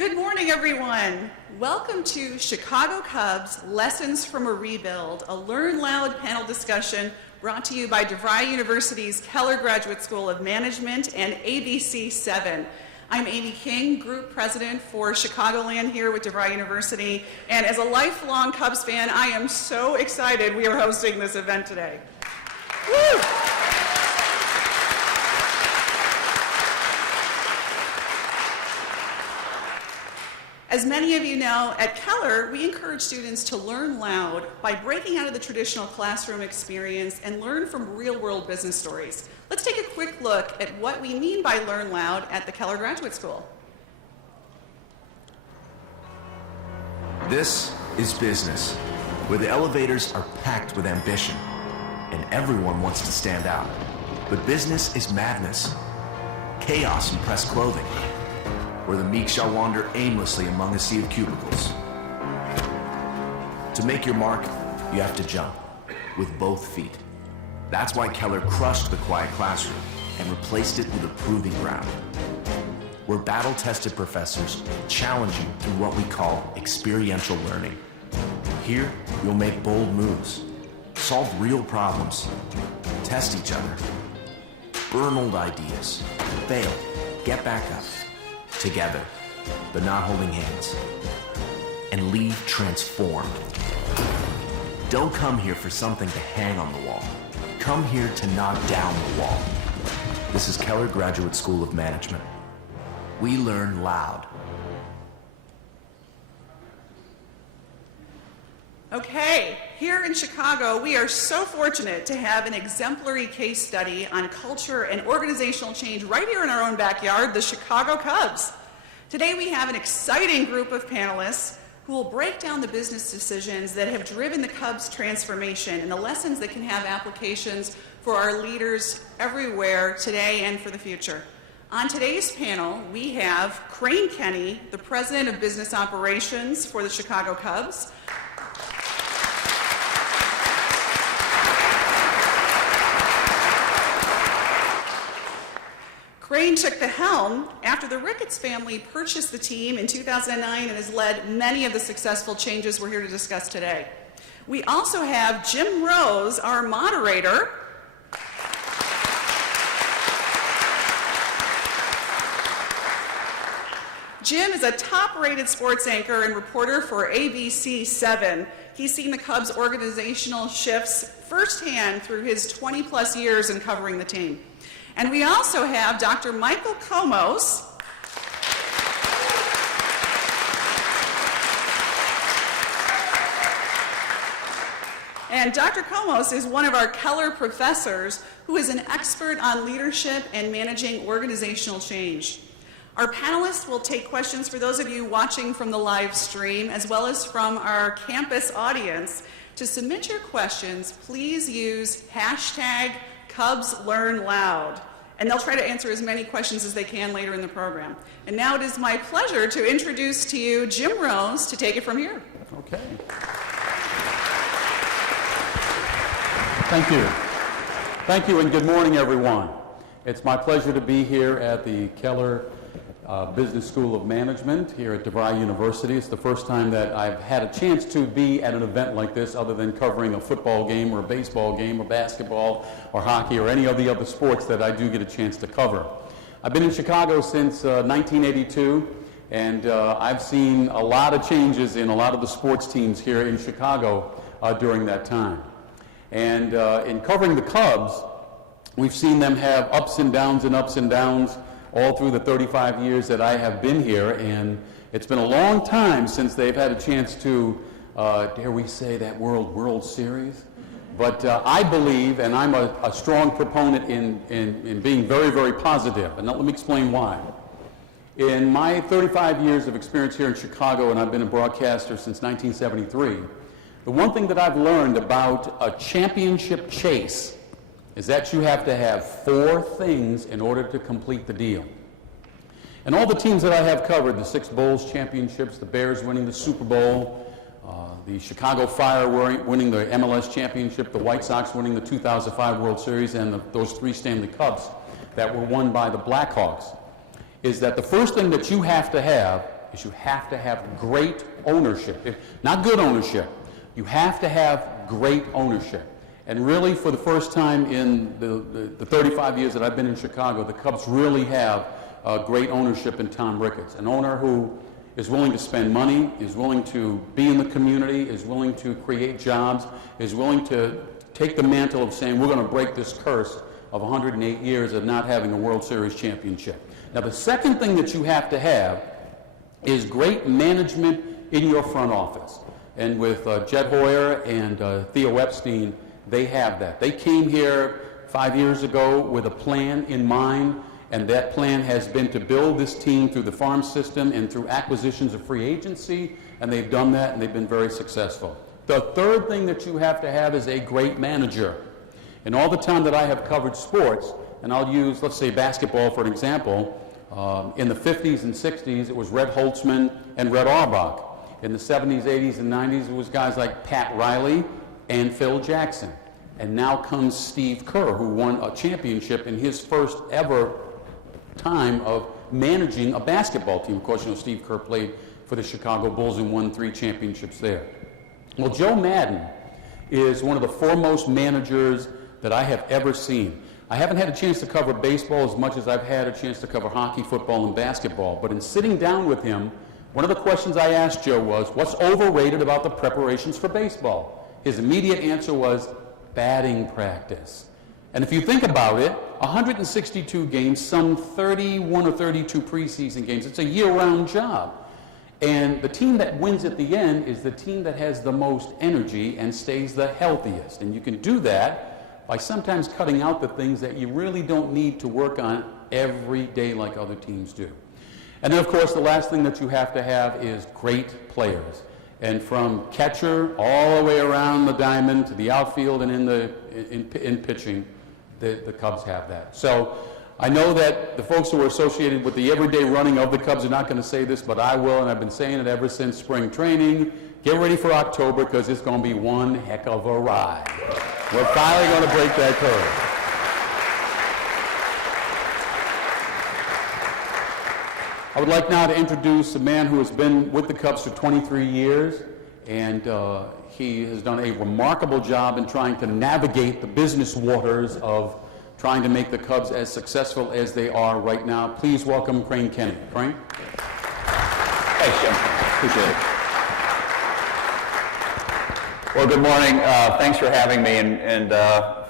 Good morning, everyone. Welcome to Chicago Cubs Lessons from a Rebuild, a Learn Loud panel discussion brought to you by DeVry University's Keller Graduate School of Management and ABC 7. I'm Amy King, Group President for Chicagoland here with DeVry University, and as a lifelong Cubs fan, I am so excited we are hosting this event today. Woo! As many of you know, at Keller, we encourage students to learn loud by breaking out of the traditional classroom experience and learn from real-world business stories. Let's take a quick look at what we mean by learn loud at the Keller Graduate School. This is business, where the elevators are packed with ambition, and everyone wants to stand out. But business is madness, chaos in pressed clothing, where the meek shall wander aimlessly among a sea of cubicles. To make your mark, you have to jump with both feet. That's why Keller crushed the quiet classroom and replaced it with a proving ground, where battle-tested professors challenge you through what we call experiential learning. Here, you'll make bold moves, solve real problems, test each other, burn old ideas, fail, get back up, together, but not holding hands, and leave transformed. Don't come here for something to hang on the wall. Come here to knock down the wall. This is Keller Graduate School of Management. We learn loud. Okay, here in Chicago, we are so fortunate to have an exemplary case study on culture and organizational change right here in our own backyard, the Chicago Cubs. Today we have an exciting group of panelists who will break down the business decisions that have driven the Cubs' transformation and the lessons that can have applications for our leaders everywhere today and for the future. On today's panel, we have Crane Kenny, the President of Business Operations for the Chicago Cubs. Crane took the helm after the Ricketts family purchased the team in 2009 and has led many of the successful changes we're here to discuss today. We also have Jim Rose, our moderator. Jim is a top-rated sports anchor and reporter for ABC 7. He's seen the Cubs' organizational shifts firsthand through his 20-plus years in covering the team. And we also have Dr. Michael Komos, and Dr. Komos is one of our Keller professors who is an expert on leadership and managing organizational change. Our panelists will take questions for those of you watching from the live stream as well as from our campus audience. To submit your questions, please use hashtag CubsLearnLoud, and they'll try to answer as many questions as they can later in the program. And now it is my pleasure to introduce to you Jim Rose to take it from here. Okay. Thank you. Thank you, and good morning, everyone. It's my pleasure to be here at the Keller Business School of Management here at DeVry University. It's the first time that I've had a chance to be at an event like this other than covering a football game or a baseball game or basketball or hockey or any of the other sports that I do get a chance to cover. I've been in Chicago since 1982, and I've seen a lot of changes in a lot of the sports teams here in Chicago during that time. And in covering the Cubs, we've seen them have ups and downs all through the 35 years that I have been here, and it's been a long time since they've had a chance to, dare we say that World Series? But I believe, and I'm a strong proponent in being very, very positive, and let me explain why. In my 35 years of experience here in Chicago, and I've been a broadcaster since 1973, the one thing that I've learned about a championship chase is that you have to have 4 things in order to complete the deal. And all the teams that I have covered, the 6 Bulls championships, the Bears winning the Super Bowl, the Chicago Fire winning the MLS championship, the White Sox winning the 2005 World Series, and those 3 Stanley Cups that were won by the Blackhawks, is that the first thing that you have to have is you have to have great ownership. Not good ownership. You have to have great ownership. And really, for the first time in the 35 years that I've been in Chicago, the Cubs really have great ownership in Tom Ricketts, an owner who is willing to spend money, is willing to be in the community, is willing to create jobs, is willing to take the mantle of saying, we're going to break this curse of 108 years of not having a World Series championship. Now, the second thing that you have to have is great management in your front office. And with Jed Hoyer and Theo Epstein, they have that. They came here 5 years ago with a plan in mind, and that plan has been to build this team through the farm system and through acquisitions of free agency, and they've done that, and they've been very successful. The third thing that you have to have is a great manager. In all the time that I have covered sports, and I'll use, let's say, basketball for an example, in the 50s and 60s, it was Red Holtzman and Red Auerbach. In the 70s, 80s, and 90s, it was guys like Pat Riley and Phil Jackson. And now comes Steve Kerr, who won a championship in his first ever time of managing a basketball team. Of course, you know, Steve Kerr played for the Chicago Bulls and won 3 championships there. Well, Joe Madden is one of the foremost managers that I have ever seen. I haven't had a chance to cover baseball as much as I've had a chance to cover hockey, football, and basketball. But in sitting down with him, one of the questions I asked Joe was, what's overrated about the preparations for baseball? His immediate answer was batting practice. And if you think about it, 162 games, some 31 or 32 preseason games, it's a year-round job. And the team that wins at the end is the team that has the most energy and stays the healthiest. And you can do that by sometimes cutting out the things that you really don't need to work on every day like other teams do. And then, of course, the last thing that you have to have is great players. And from catcher all the way around the diamond to the outfield and in pitching, the Cubs have that. So I know that the folks who are associated with the everyday running of the Cubs are not going to say this, but I will, and I've been saying it ever since spring training. Get ready for October, because it's going to be one heck of a ride. We're finally going to break that curve. I would like now to introduce a man who has been with the Cubs for 23 years, and he has done a remarkable job in trying to navigate the business waters of trying to make the Cubs as successful as they are right now. Please welcome Crane Kennedy. Crane? Thanks, Jim. Appreciate it. Well, good morning. Thanks for having me. And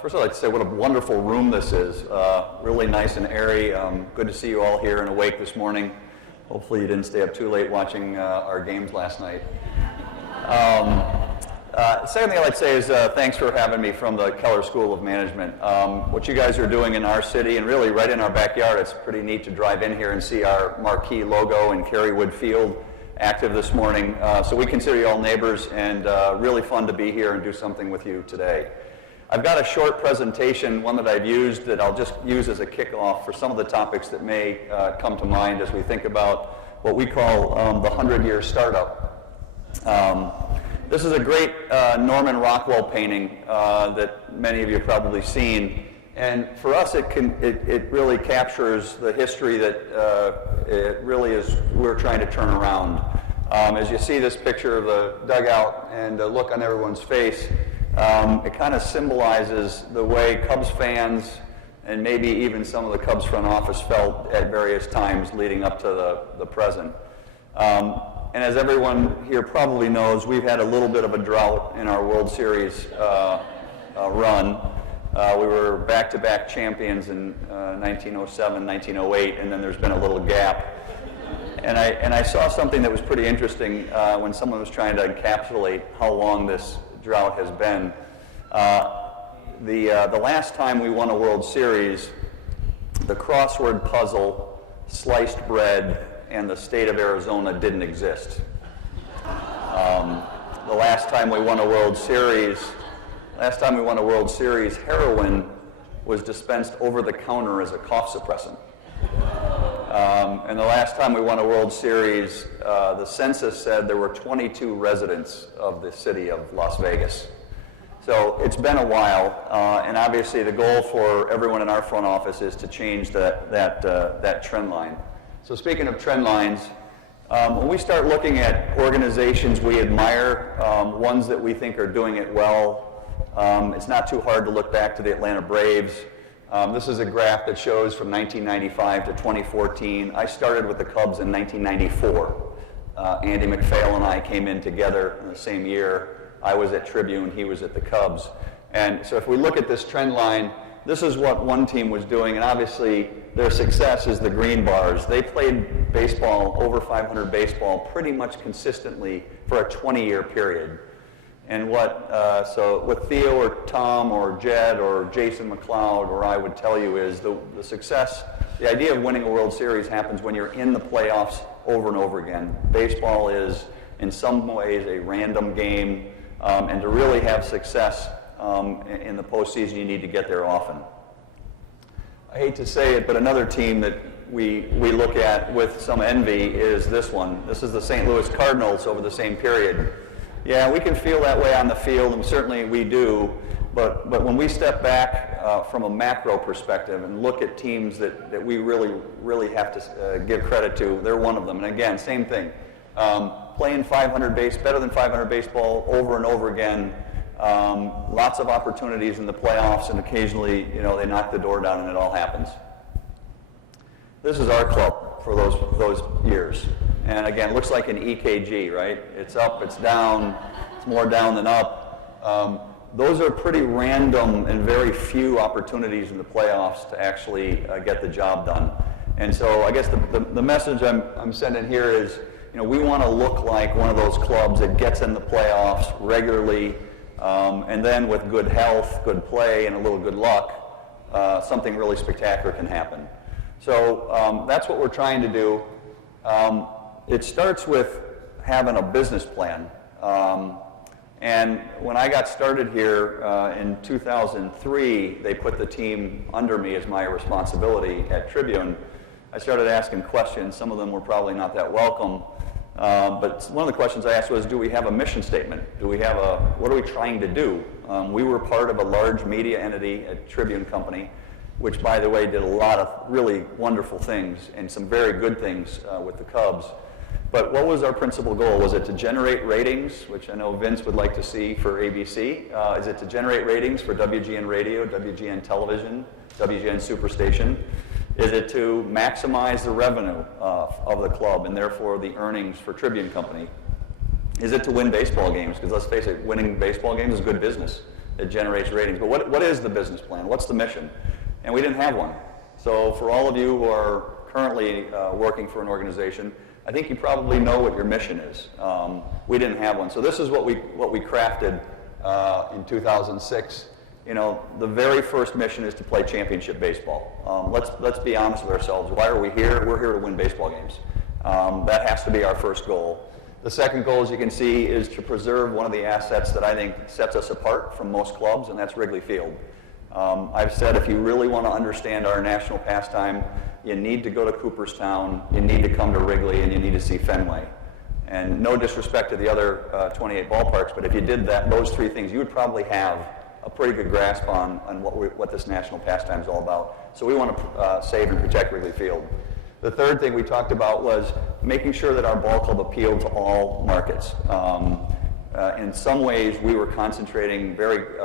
first, I'd like to say what a wonderful room this is. Really nice and airy. Good to see you all here and awake this morning. Hopefully you didn't stay up too late watching our games last night. Second thing I'd like to say is thanks for having me from the Keller School of Management. What you guys are doing in our city, and really right in our backyard, it's pretty neat to drive in here and see our marquee logo in Wrigley Field active this morning. So we consider you all neighbors, and really fun to be here and do something with you today. I've got a short presentation, one that I've used, that I'll just use as a kickoff for some of the topics that may come to mind as we think about what we call the 100-year startup. This is a great Norman Rockwell painting that many of you have probably seen. And for us, it really captures the history that it really is we're trying to turn around. As you see this picture of the dugout and the look on everyone's face, it kind of symbolizes the way Cubs fans and maybe even some of the Cubs front office felt at various times leading up to the present. And as everyone here probably knows, we've had a little bit of a drought in our World Series run. We were back-to-back champions in 1907, 1908, and then there's been a little gap. And I saw something that was pretty interesting when someone was trying to encapsulate how long this drought has been. The last time we won a World Series, the crossword puzzle, sliced bread, and the state of Arizona didn't exist. The last time we won a World Series, heroin was dispensed over the counter as a cough suppressant. And the last time we won a World Series, the census said there were 22 residents of the city of Las Vegas. So it's been a while, and obviously the goal for everyone in our front office is to change that trend line. So speaking of trend lines, When we start looking at organizations we admire, ones that we think are doing it well, it's not too hard to look back to the Atlanta Braves. This is a graph that shows from 1995 to 2014. I started with the Cubs in 1994. Andy McPhail and I came in together in the same year. I was at Tribune, he was at the Cubs. And so if we look at this trend line, this is what one team was doing, and obviously their success is the green bars. They played baseball, over 500 baseball, pretty much consistently for a 20-year period. And so what Theo or Tom or Jed or Jason McLeod or I would tell you is the success, the idea of winning a World Series happens when you're in the playoffs over and over again. Baseball is in some ways a random game, and to really have success in the postseason, you need to get there often. I hate to say it, but another team that we look at with some envy is this one. This is the St. Louis Cardinals over the same period. Yeah, we can feel that way on the field, and certainly we do, but when we step back from a macro perspective and look at teams that we really have to give credit to, they're one of them. And again, same thing. Playing better than 500 baseball over and over again. Lots of opportunities in the playoffs, and occasionally, they knock the door down and it all happens. This is our club for those years. And again, it looks like an EKG, right? It's up, it's down, it's more down than up. Those are pretty random and very few opportunities in the playoffs to actually get the job done. And so I guess the message I'm sending here is, we want to look like one of those clubs that gets in the playoffs regularly, and then with good health, good play, and a little good luck, something really spectacular can happen. So that's what we're trying to do. It starts with having a business plan. And when I got started here in 2003, they put the team under me as my responsibility at Tribune. I started asking questions. Some of them were probably not that welcome. But one of the questions I asked was, do we have a mission statement? What are we trying to do? We were part of a large media entity at Tribune Company, which, by the way, did a lot of really wonderful things and some very good things with the Cubs. But what was our principal goal? Was it to generate ratings, which I know Vince would like to see for ABC? Is it to generate ratings for WGN Radio, WGN Television, WGN Superstation? Is it to maximize the revenue of the club and therefore the earnings for Tribune Company? Is it to win baseball games? Because let's face it, winning baseball games is good business. It generates ratings. But what is the business plan? What's the mission? And we didn't have one. So for all of you who are currently working for an organization, I think you probably know what your mission is. We didn't have one. So this is what we crafted in 2006. The very first mission is to play championship baseball. Let's be honest with ourselves. Why are we here? We're here to win baseball games. That has to be our first goal. The second goal, as you can see, is to preserve one of the assets that I think sets us apart from most clubs, and that's Wrigley Field. I've said if you really want to understand our national pastime, you need to go to Cooperstown, you need to come to Wrigley, and you need to see Fenway. And no disrespect to the other 28 ballparks, but if you did those three things, you would probably have a pretty good grasp on what this national pastime is all about. So we want to save and protect Wrigley Field. The third thing we talked about was making sure that our ball club appealed to all markets. In some ways, we were concentrating very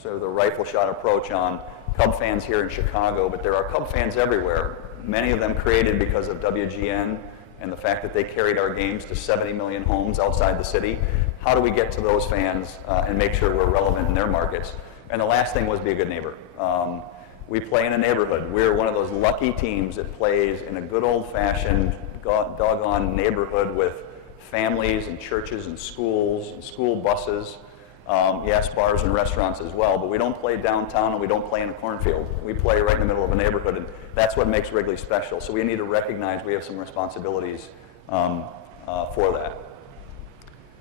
sort of the rifle shot approach on Cub fans here in Chicago, but there are Cub fans everywhere. Many of them created because of WGN and the fact that they carried our games to 70 million homes outside the city. How do we get to those fans and make sure we're relevant in their markets? And the last thing was be a good neighbor. We play in a neighborhood. We're one of those lucky teams that plays in a good old-fashioned, doggone neighborhood with families and churches and schools and school buses. Yes, bars and restaurants as well, but we don't play downtown and we don't play in a cornfield. We play right in the middle of a neighborhood, and that's what makes Wrigley special. So we need to recognize we have some responsibilities for that.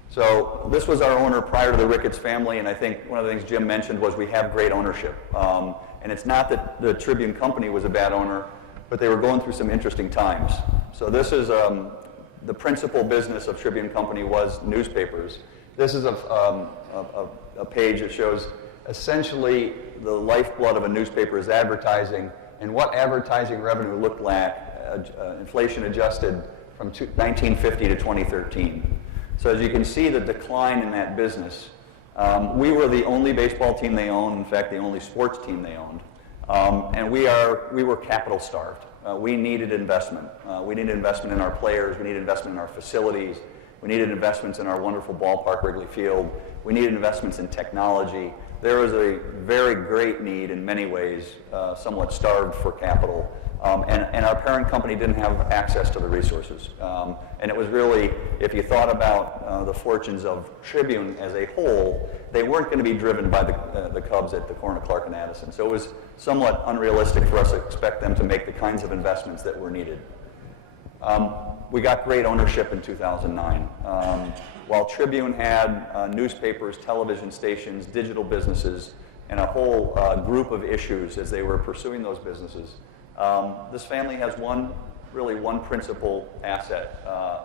So this was our owner prior to the Ricketts family, and I think one of the things Jim mentioned was we have great ownership. And it's not that the Tribune Company was a bad owner, but they were going through some interesting times. So this is the principal business of Tribune Company was newspapers. This is a page that shows essentially the lifeblood of a newspaper is advertising, and what advertising revenue looked like, inflation adjusted from 1950 to 2013. So as you can see the decline in that business, we were the only baseball team they owned, in fact the only sports team they owned, and we were capital starved. We needed investment. We needed investment in our players, we needed investment in our facilities, we needed investments in our wonderful ballpark, Wrigley Field, we needed investments in technology. There was a very great need in many ways, somewhat starved for capital. And our parent company didn't have access to the resources. And it was really, if you thought about the fortunes of Tribune as a whole, they weren't going to be driven by the Cubs at the corner of Clark and Addison. So it was somewhat unrealistic for us to expect them to make the kinds of investments that were needed. We got great ownership in 2009. While Tribune had newspapers, television stations, digital businesses, and a whole group of issues as they were pursuing those businesses, this family has one principal asset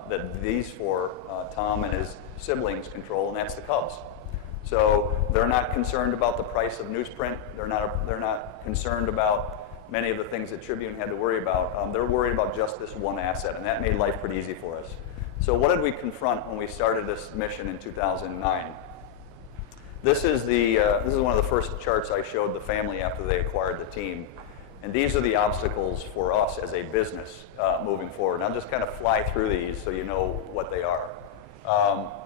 that these four, Tom and his siblings, control, and that's the Cubs. So they're not concerned about the price of newsprint. They're not concerned about many of the things that Tribune had to worry about. They're worried about just this one asset, and that made life pretty easy for us. So what did we confront when we started this mission in 2009? This is one of the first charts I showed the family after they acquired the team. And these are the obstacles for us as a business moving forward. And I'll just kind of fly through these so you know what they are.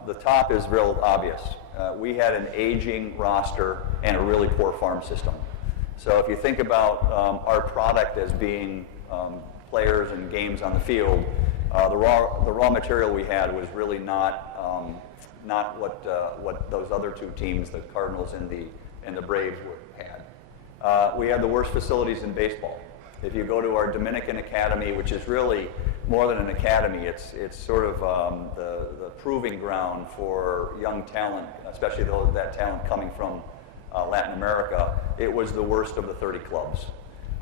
The top is real obvious. We had an aging roster and a really poor farm system. So if you think about our product as being players and games on the field, the raw material we had was really not what those other two teams, the Cardinals and the Braves, had. We had the worst facilities in baseball. If you go to our Dominican Academy, which is really more than an academy, it's sort of the proving ground for young talent, especially that talent coming from Latin America, it was the worst of the 30 clubs.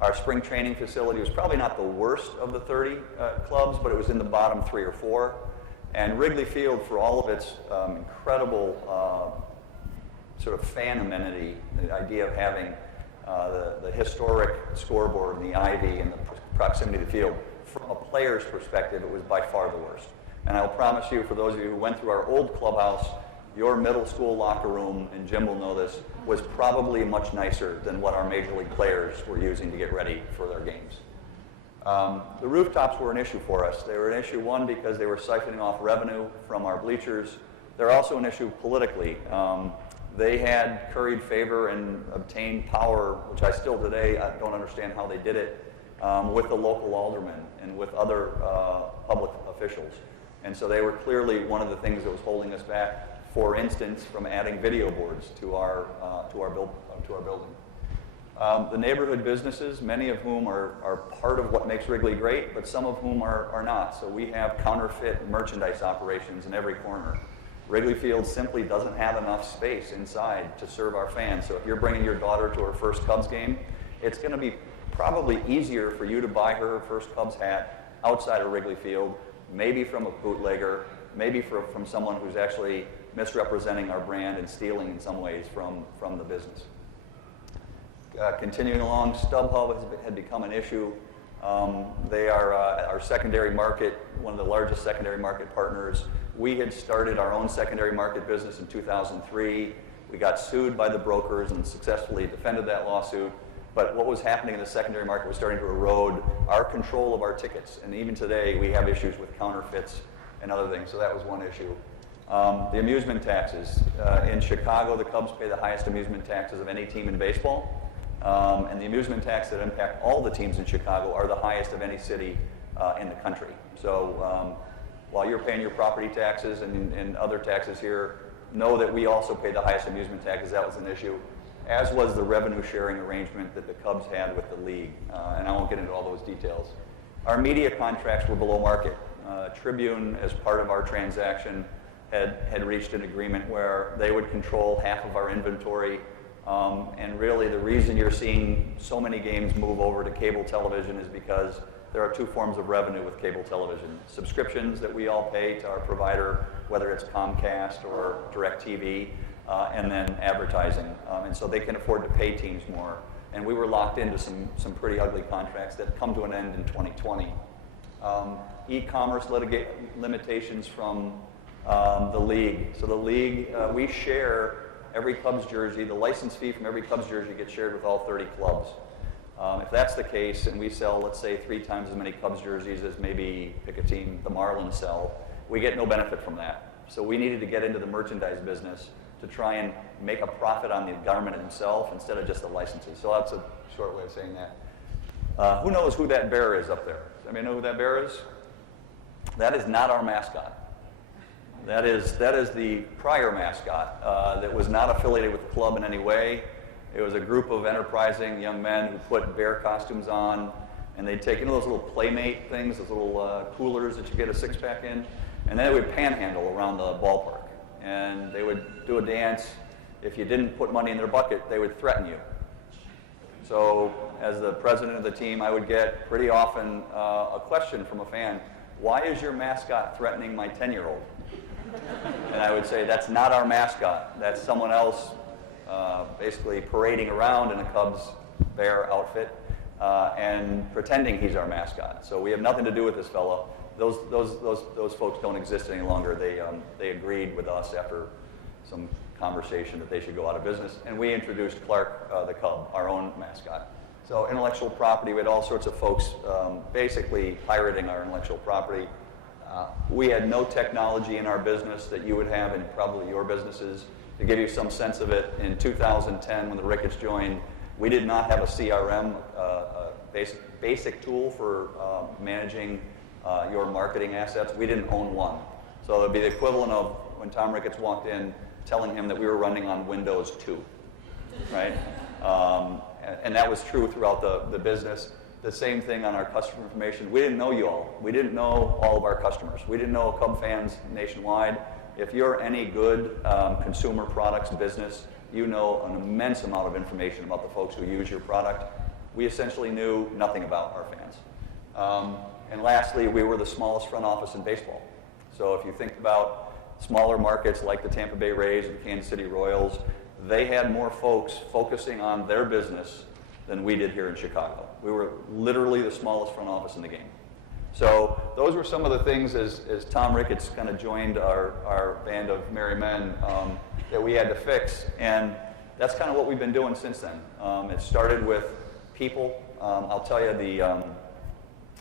Our spring training facility was probably not the worst of the 30 clubs, but it was in the bottom 3 or 4. And Wrigley Field, for all of its incredible sort of fan amenity, the idea of having the historic scoreboard and the ivy and the proximity to the field, from a player's perspective, it was by far the worst. And I'll promise you, for those of you who went through our old clubhouse, your middle school locker room, and Jim will know this, was probably much nicer than what our major league players were using to get ready for their games. The rooftops were an issue for us. They were an issue, one, because they were siphoning off revenue from our bleachers. They're also an issue politically. They had curried favor and obtained power, which I still today, I don't understand how they did it, with the local aldermen and with other public officials. And so they were clearly one of the things that was holding us back, for instance, from adding video boards to our building. The neighborhood businesses, many of whom are part of what makes Wrigley great, but some of whom are not. So we have counterfeit merchandise operations in every corner. Wrigley Field simply doesn't have enough space inside to serve our fans. So if you're bringing your daughter to her first Cubs game, it's going to be probably easier for you to buy her first Cubs hat outside of Wrigley Field, maybe from a bootlegger, maybe from someone who's actually misrepresenting our brand and stealing in some ways from the business. Continuing along, StubHub had become an issue. They are our secondary market, one of the largest secondary market partners. We had started our own secondary market business in 2003. We got sued by the brokers and successfully defended that lawsuit. But what was happening in the secondary market was starting to erode our control of our tickets. And even today, we have issues with counterfeits and other things, so that was one issue. The amusement taxes. In Chicago, the Cubs pay the highest amusement taxes of any team in baseball. And the amusement tax that impact all the teams in Chicago are the highest of any city in the country. So while you're paying your property taxes and other taxes here, know that we also pay the highest amusement taxes. That was an issue, as was the revenue sharing arrangement that the Cubs had with the league. And I won't get into all those details. Our media contracts were below market. Tribune, as part of our transaction, had reached an agreement where they would control half of our inventory. And really the reason you're seeing so many games move over to cable television is because there are two forms of revenue with cable television. Subscriptions that we all pay to our provider, whether it's Comcast or DirecTV, and then advertising. And so they can afford to pay teams more. And we were locked into some pretty ugly contracts that come to an end in 2020. E-commerce limitations from the league. So the league, we share every Cubs jersey. The license fee from every Cubs jersey gets shared with all 30 clubs. If that's the case, and we sell, let's say, 3 times as many Cubs jerseys as maybe, pick a team, the Marlins sell, we get no benefit from that. So we needed to get into the merchandise business to try and make a profit on the garment himself instead of just the licenses. So that's a short way of saying that. Who knows who that bear is up there? Does anybody know who that bear is? That is not our mascot. That is the prior mascot that was not affiliated with the club in any way. It was a group of enterprising young men who put bear costumes on, and they'd take, those little Playmate things, those little coolers that you get a six-pack in, and then they would panhandle around the ballpark. And they would do a dance. If you didn't put money in their bucket, they would threaten you. So as the president of the team, I would get pretty often a question from a fan, why is your mascot threatening my 10-year-old? And I would say, that's not our mascot. That's someone else basically parading around in a Cubs bear outfit and pretending he's our mascot. So we have nothing to do with this fellow. Those folks don't exist any longer. They agreed with us after some conversation that they should go out of business. And we introduced Clark the Cub, our own mascot. So intellectual property, we had all sorts of folks basically pirating our intellectual property. We had no technology in our business that you would have in probably your businesses. To give you some sense of it, in 2010 when the Ricketts joined, we did not have a CRM, basic tool for managing your marketing assets. We didn't own one. So it would be the equivalent of when Tom Ricketts walked in telling him that we were running on Windows 2, right? And that was true throughout the business. The same thing on our customer information. We didn't know you all. We didn't know all of our customers. We didn't know Cub fans nationwide. If you're any good consumer products business, you know an immense amount of information about the folks who use your product. We essentially knew nothing about our fans. And lastly, we were the smallest front office in baseball. So if you think about smaller markets like the Tampa Bay Rays and the Kansas City Royals, they had more folks focusing on their business than we did here in Chicago. We were literally the smallest front office in the game. So those were some of the things as Tom Ricketts kind of joined our band of merry men that we had to fix. And that's kind of what we've been doing since then. It started with people. I'll tell you,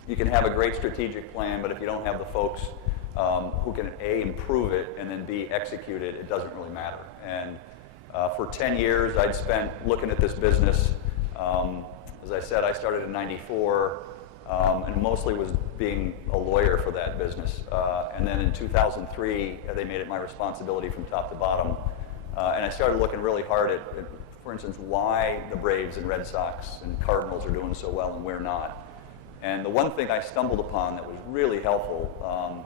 you can have a great strategic plan, but if you don't have the folks who can A, improve it, and then B, execute it, it doesn't really matter. And for 10 years, I'd spent looking at this business. As I said, I started in '94 and mostly was being a lawyer for that business. And then in 2003, they made it my responsibility from top to bottom. And I started looking really hard at, for instance, why the Braves and Red Sox and Cardinals are doing so well and we're not. And the one thing I stumbled upon that was really helpful,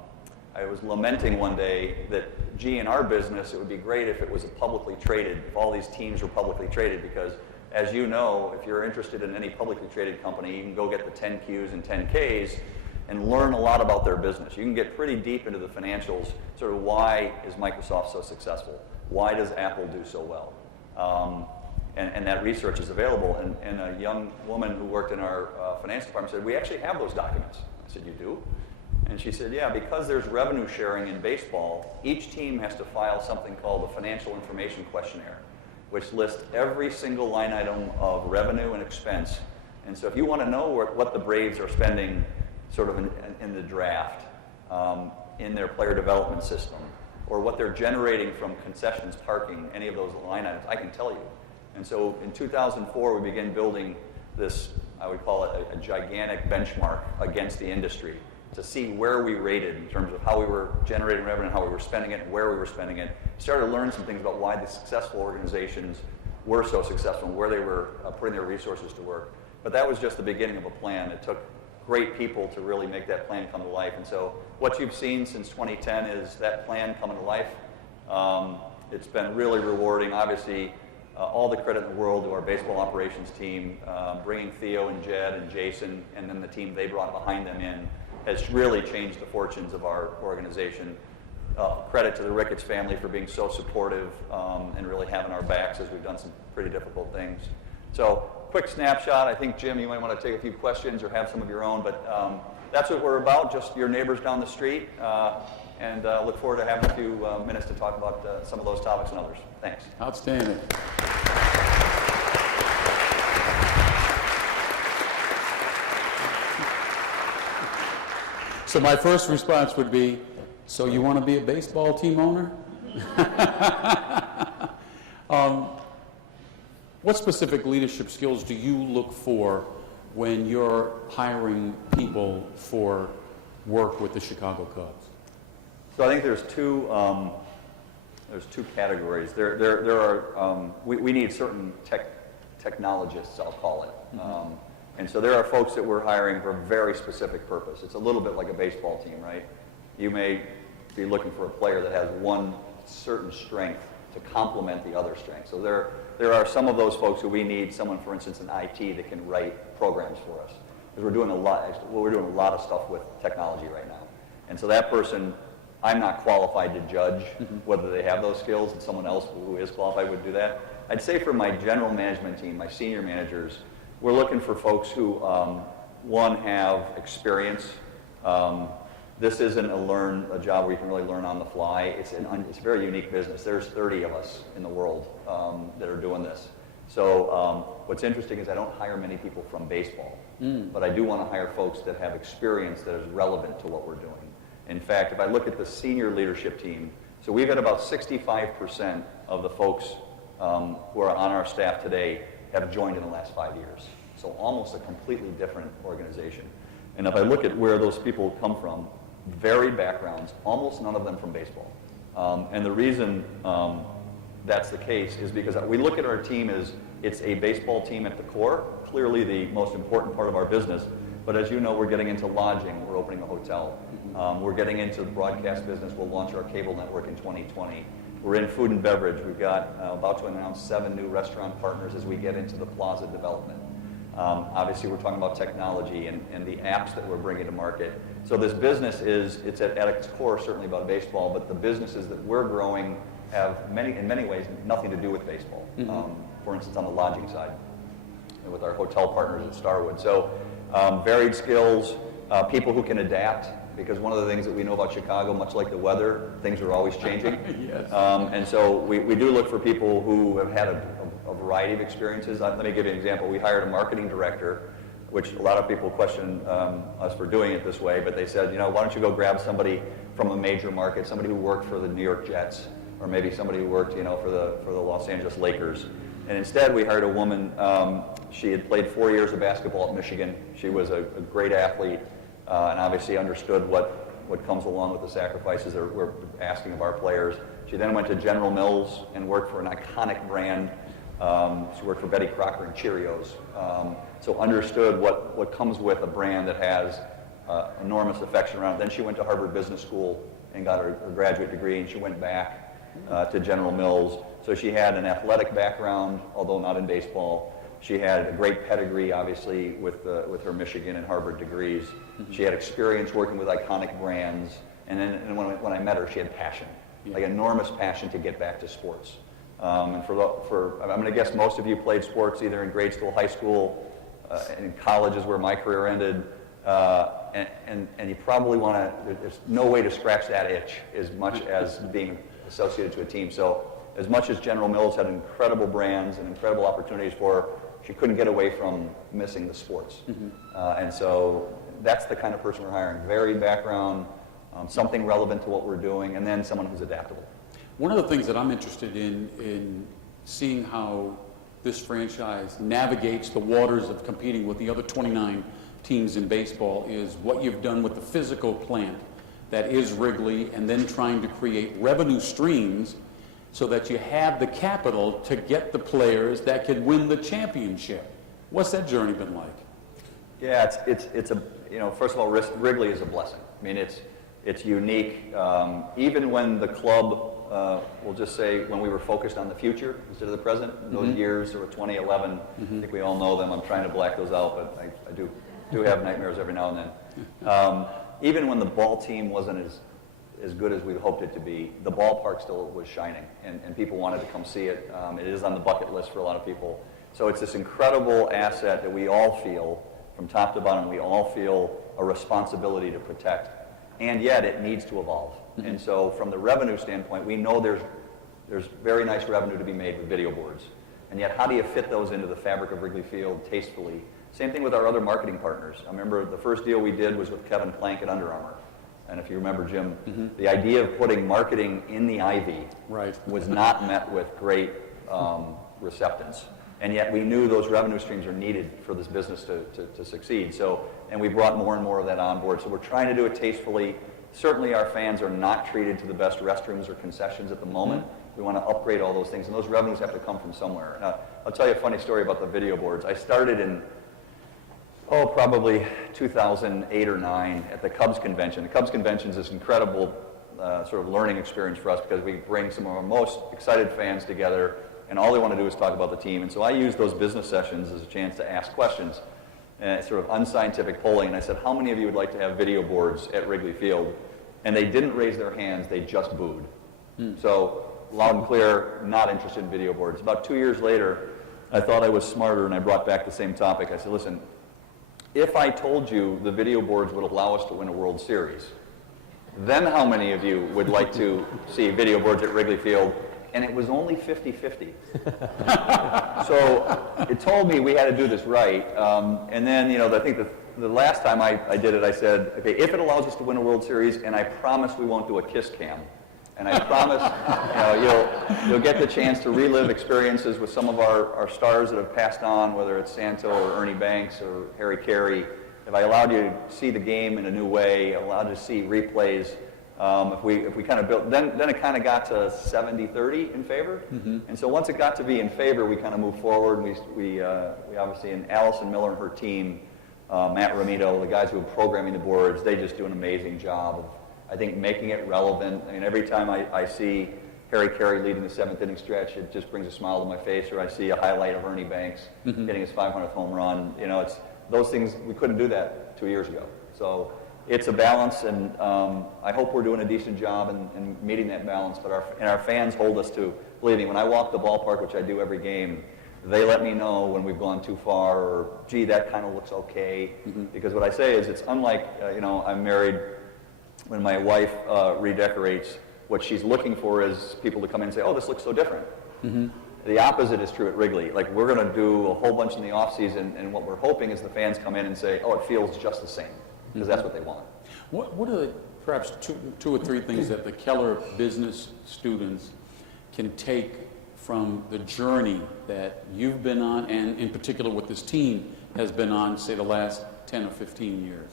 I was lamenting one day that, gee, in our business, it would be great if it was publicly traded, if all these teams were publicly traded, because as you know, if you're interested in any publicly traded company, you can go get the 10Qs and 10Ks and learn a lot about their business. You can get pretty deep into the financials, sort of why is Microsoft so successful? Why does Apple do so well? And that research is available. And a young woman who worked in our finance department said, we actually have those documents. I said, you do? And she said, yeah, because there's revenue sharing in baseball, each team has to file something called a financial information questionnaire, which lists every single line item of revenue and expense. And so if you want to know what the Braves are spending sort of in the draft, in their player development system, or what they're generating from concessions, parking, any of those line items, I can tell you. And so in 2004, we began building this, I would call it a gigantic benchmark against the industry to see where we rated in terms of how we were generating revenue, how we were spending it, and where we were spending it. Started to learn some things about why the successful organizations were so successful and where they were putting their resources to work. But that was just the beginning of a plan. It took great people to really make that plan come to life. And so what you've seen since 2010 is that plan coming to life. It's been really rewarding. Obviously, all the credit in the world to our baseball operations team, bringing Theo and Jed and Jason and then the team they brought behind them in has really changed the fortunes of our organization. Credit to the Ricketts family for being so supportive and really having our backs as we've done some pretty difficult things. So quick snapshot. I think, Jim, you might want to take a few questions or have some of your own, but that's what we're about, just your neighbors down the street, and look forward to having a few minutes to talk about some of those topics and others. Thanks. Outstanding. So my first response would be, so you want to be a baseball team owner? What specific leadership skills do you look for when you're hiring people for work with the Chicago Cubs? So I think there's two categories. There are we need certain technologists, I'll call it. Mm-hmm. And so there are folks that we're hiring for a very specific purpose. It's a little bit like a baseball team, right? You may be looking for a player that has one certain strength to complement the other strength. So there are some of those folks who we need someone, for instance, in IT that can write programs for us. Because we're doing a lot of stuff with technology right now. And so that person, I'm not qualified to judge whether they have those skills, and someone else who is qualified would do that. I'd say for my general management team, my senior managers, we're looking for folks who, one, have experience. This isn't a job where you can really learn on the fly. It's a very unique business. There's 30 of us in the world that are doing this. So what's interesting is I don't hire many people from baseball, but I do want to hire folks that have experience that is relevant to what we're doing. In fact, if I look at the senior leadership team, so we've had about 65% of the folks who are on our staff today have joined in the last 5 years. So almost a completely different organization. And if I look at where those people come from, varied backgrounds, almost none of them from baseball. And the reason that's the case is because we look at our team as it's a baseball team at the core, clearly the most important part of our business. But as you know, we're getting into lodging. We're opening a hotel. We're getting into the broadcast business. We'll launch our cable network in 2020. We're in food and beverage. We've got about to announce 7 new restaurant partners as we get into the plaza development. Obviously, we're talking about technology and the apps that we're bringing to market. So this business it's at its core certainly about baseball, but the businesses that we're growing have in many ways nothing to do with baseball. For instance, on the lodging side, with our hotel partners at Starwood. So varied skills, people who can adapt. Because one of the things that we know about Chicago, much like the weather, things are always changing. Yes. And so we do look for people who have had a variety of experiences. Let me give you an example. We hired a marketing director, which a lot of people question us for doing it this way, but they said, why don't you go grab somebody from a major market, somebody who worked for the New York Jets, or maybe somebody who worked, for the Los Angeles Lakers. And instead, we hired a woman. She had played 4 years of basketball at Michigan. She was a great athlete. And obviously understood what comes along with the sacrifices that we're asking of our players. She then went to General Mills and worked for an iconic brand. She worked for Betty Crocker and Cheerios. So understood what comes with a brand that has enormous affection around it. Then she went to Harvard Business School and got her graduate degree, and she went back to General Mills. So she had an athletic background, although not in baseball. She had a great pedigree, obviously, with her Michigan and Harvard degrees. She had experience working with iconic brands. And then when I met her, she had passion, like enormous passion to get back to sports. And I'm going to guess most of you played sports either in grade school, high school, in college is where my career ended. And you probably there's no way to scratch that itch as much as being associated to a team. So as much as General Mills had incredible brands and incredible opportunities for her, she couldn't get away from missing the sports. And so that's the kind of person we're hiring. Varied background, something relevant to what we're doing, and then someone who's adaptable. One of the things that I'm interested in seeing how this franchise navigates the waters of competing with the other 29 teams in baseball is what you've done with the physical plant that is Wrigley, and then trying to create revenue streams so that you have the capital to get the players that can win the championship. What's that journey been like? Yeah, it's a first of all, Wrigley is a blessing. I mean, it's unique. Even when the club, we'll just say, when we were focused on the future instead of the present, those years, there were 2011. I think we all know them. I'm trying to black those out, but I do have nightmares every now and then. Even when the ball team wasn't as good as we hoped it to be, the ballpark still was shining, and people wanted to come see it. It is on the bucket list for a lot of people. So it's this incredible asset that we all feel from top to bottom, we all feel a responsibility to protect, and yet it needs to evolve. And so from the revenue standpoint, we know there's very nice revenue to be made with video boards, and yet how do you fit those into the fabric of Wrigley Field tastefully? Same thing with our other marketing partners. I remember the first deal we did was with Kevin Plank at Under Armour. And if you remember, Jim, the idea of putting marketing in the ivy was not met with great receptance. And yet we knew those revenue streams are needed for this business to succeed. So, and we brought more and more of that on board. So we're trying to do it tastefully. Certainly our fans are not treated to the best restrooms or concessions at the moment. We want to upgrade all those things, and those revenues have to come from somewhere. I'll tell you a funny story about the video boards. I started in probably 2008 or 9 at the Cubs convention. The Cubs convention is this incredible sort of learning experience for us because we bring some of our most excited fans together, and all they want to do is talk about the team. And so I used those business sessions as a chance to ask questions, sort of unscientific polling. And I said, how many of you would like to have video boards at Wrigley Field? And they didn't raise their hands, they just booed. So loud and clear, not interested in video boards. About 2 years later, I thought I was smarter, and I brought back the same topic. I said, listen, if I told you the video boards would allow us to win a World Series, then how many of you would like to see video boards at Wrigley Field? And it was only 50-50. So it told me we had to do this right. And then, I think the last time I did it, I said, okay, if it allows us to win a World Series, and I promise we won't do a kiss cam. And I promise you'll get the chance to relive experiences with some of our stars that have passed on, whether it's Santo or Ernie Banks or Harry Carey. If I allowed you to see the game in a new way, allowed you to see replays, if we kind of built, then it kind of got to 70-30 in favor. And so once it got to be in favor, we kind of moved forward. We obviously, and Allison Miller and her team, Matt Ramito, the guys who are programming the boards, they just do an amazing job of, I think, making it relevant. I mean, every time I see Harry Carey leading the 7th inning stretch, it just brings a smile to my face, or I see a highlight of Ernie Banks hitting his 500th home run. It's those things, we couldn't do that 2 years ago. So it's a balance, and I hope we're doing a decent job in meeting that balance, but our fans hold us to believing. When I walk the ballpark, which I do every game, they let me know when we've gone too far, or, gee, that kind of looks okay. Because what I say is, it's unlike, I'm married. When my wife redecorates, what she's looking for is people to come in and say, oh, this looks so different. The opposite is true at Wrigley. Like, we're going to do a whole bunch in the off season, and what we're hoping is the fans come in and say, oh, it feels just the same, because that's what they want. What are perhaps two or three things that the Keller business students can take from the journey that you've been on, and in particular what this team has been on, say, the last 10 or 15 years?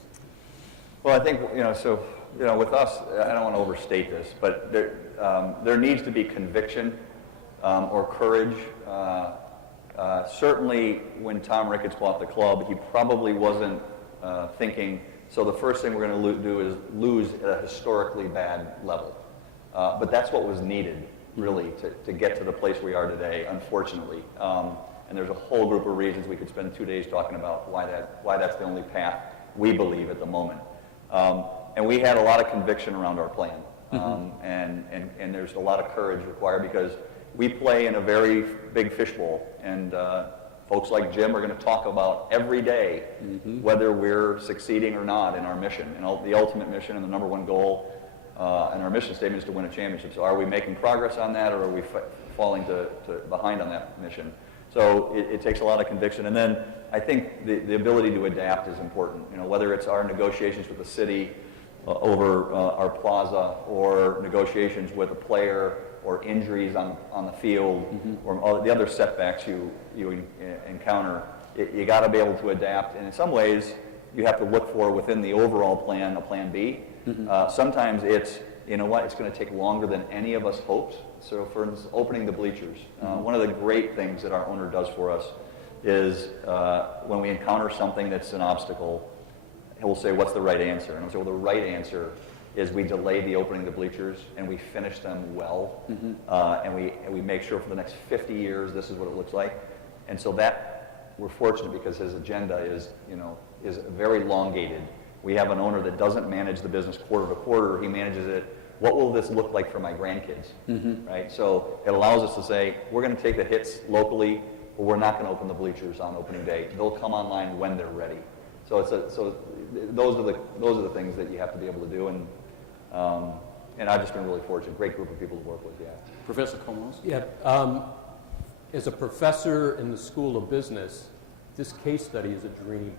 Well, I think, with us, I don't want to overstate this, but there needs to be conviction or courage. Certainly when Tom Ricketts bought the club, he probably wasn't thinking, so the first thing we're going to do is lose at a historically bad level. But that's what was needed, really, to get to the place we are today, unfortunately. And there's a whole group of reasons we could spend 2 days talking about why that's the only path we believe at the moment. And we had a lot of conviction around our plan. And there's a lot of courage required, because we play in a very big fishbowl. And folks like Jim are going to talk about every day whether we're succeeding or not in our mission. And the ultimate mission and the number one goal and our mission statement is to win a championship. So are we making progress on that, or are we falling behind on that mission? So it takes a lot of conviction. And then I think the ability to adapt is important. Whether it's our negotiations with the city over our plaza, or negotiations with a player, or injuries on the field, or all the other setbacks you encounter, you got to be able to adapt. And in some ways, you have to look for within the overall plan a plan B. Sometimes it's, it's going to take longer than any of us hoped. So for instance, opening the bleachers. One of the great things that our owner does for us is when we encounter something that's an obstacle, he'll say, what's the right answer? And I'll say, well, the right answer is we delay the opening of the bleachers, and we finish them well, and we make sure for the next 50 years this is what it looks like. And so that, we're fortunate, because his agenda is very elongated. We have an owner that doesn't manage the business quarter to quarter. He manages it, what will this look like for my grandkids, right? So it allows us to say, we're going to take the hits locally, but we're not going to open the bleachers on opening day. They'll come online when they're ready. So those are the things that you have to be able to do, and I've just been really fortunate. Great group of people to work with. Yeah. Professor Comas? Yeah. As a professor in the School of Business, this case study is a dream.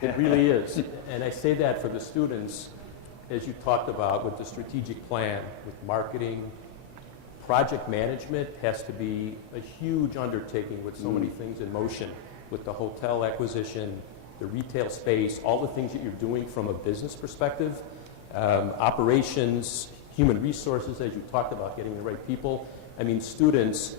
It really is. And I say that for the students, as you talked about with the strategic plan, with marketing. Project management has to be a huge undertaking with so many things in motion, with the hotel acquisition, the retail space, all the things that you're doing from a business perspective, operations, human resources, as you talked about, getting the right people. I mean, students,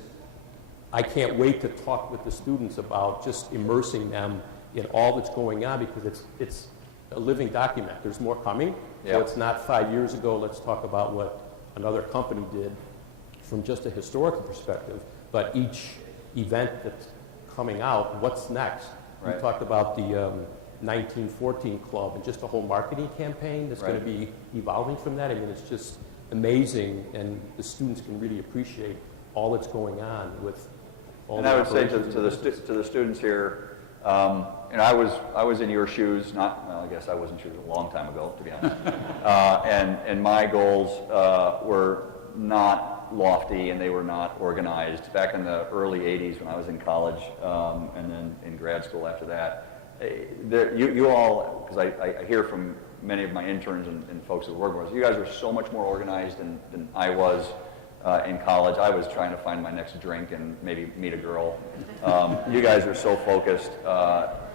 I can't wait to talk with the students about just immersing them in all that's going on, because it's a living document. There's more coming. Yep. So it's not 5 years ago, let's talk about what another company did from just a historical perspective, but each event that's coming out, what's next? Right. We talked about the 1914 Club and just the whole marketing campaign that's going to be evolving from that. I mean, it's just amazing, and the students can really appreciate all that's going on with all And the I would say to operations the students here, I was in your shoes. I guess I was in shoes a long time ago, to be honest. And my goals were not lofty, and they were not organized. Back in the early 80s when I was in college, and then in grad school after that, you all, because I hear from many of my interns and folks who work with us, you guys are so much more organized than I was in college. I was trying to find my next drink and maybe meet a girl. You guys are so focused.